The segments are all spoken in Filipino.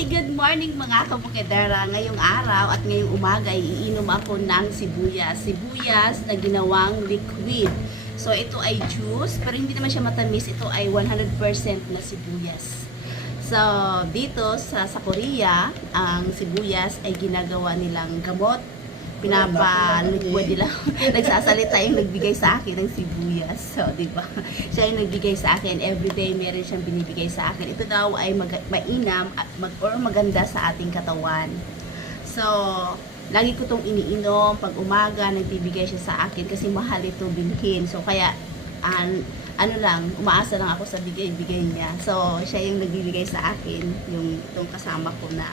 Hi! Good morning mga kabukidera. Ngayong araw at ngayong umaga ay iinom ako ng sibuyas. Sibuyas na ginawang liquid. So ito ay juice, pero hindi naman siya matamis. Ito ay 100% na sibuyas. So dito sa Korea, ang sibuyas ay ginagawa nilang gamot. Pinapa-liquid nila. Nagsasalita yung nagbigay sa akin ng sibuyas. So, di ba? Siya yung nagbigay sa akin. Everyday meron siyang binibigay sa akin. Ito daw ay mainam at maganda sa ating katawan. So, lagi ko itong iniinom. Pag umaga, nagbibigay siya sa akin kasi mahal ito bilhin. So, kaya, umaasa lang ako sa bigay niya. So, siya yung nagbibigay sa akin. Itong kasama ko na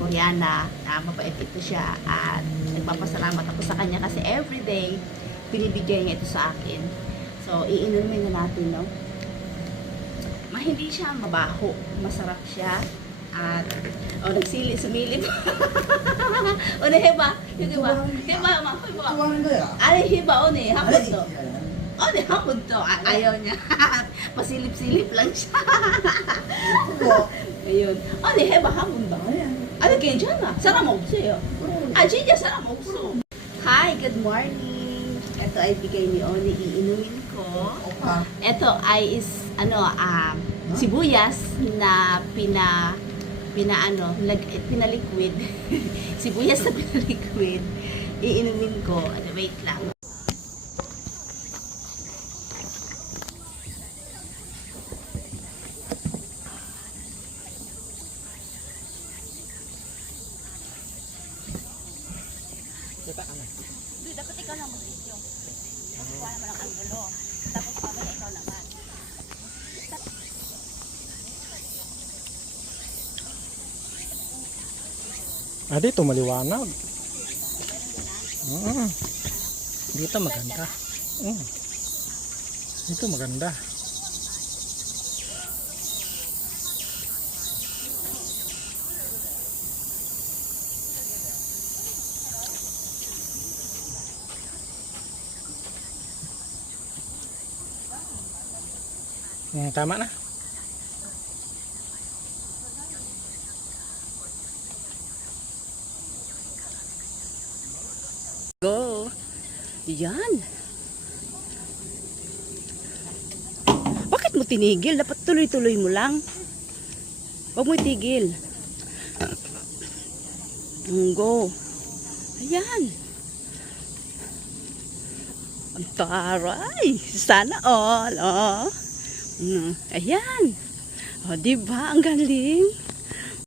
Koreana, mabait ito siya at nagpapasalamat ako sa kanya kasi everyday binibigay niya ito sa akin. So, iinumin na natin, no? Hindi siya mabaho, masarap siya at sumilip. Hiba, hiba, hapon to. Hapon to. Ayaw niya. Pasilip-silip lang siya. Ayun. Hiba, hapon ba? 괜찮아. 사람 없어요. 진짜 사람 없어. Hi, good morning. Ito ay bigay ni Oni, iinumin ko. Ito ay sibuyas na pinaliquid. Sibuyas na pinaliquid. Iinumin ko. Wait lang. Dapat ikaw lang mag-video. Kuha naman ang anggulo. Tapos mamaya ikaw naman. Dito maliwanag. Dito maganda. Dito maganda. Tama na. Go. Yan. Bakit mo tinigil? Dapat tuloy-tuloy mo lang. Huwag mo itigil. Go. Ayan. Ang taray. Sana all. Ayan. Diba? Ang galing.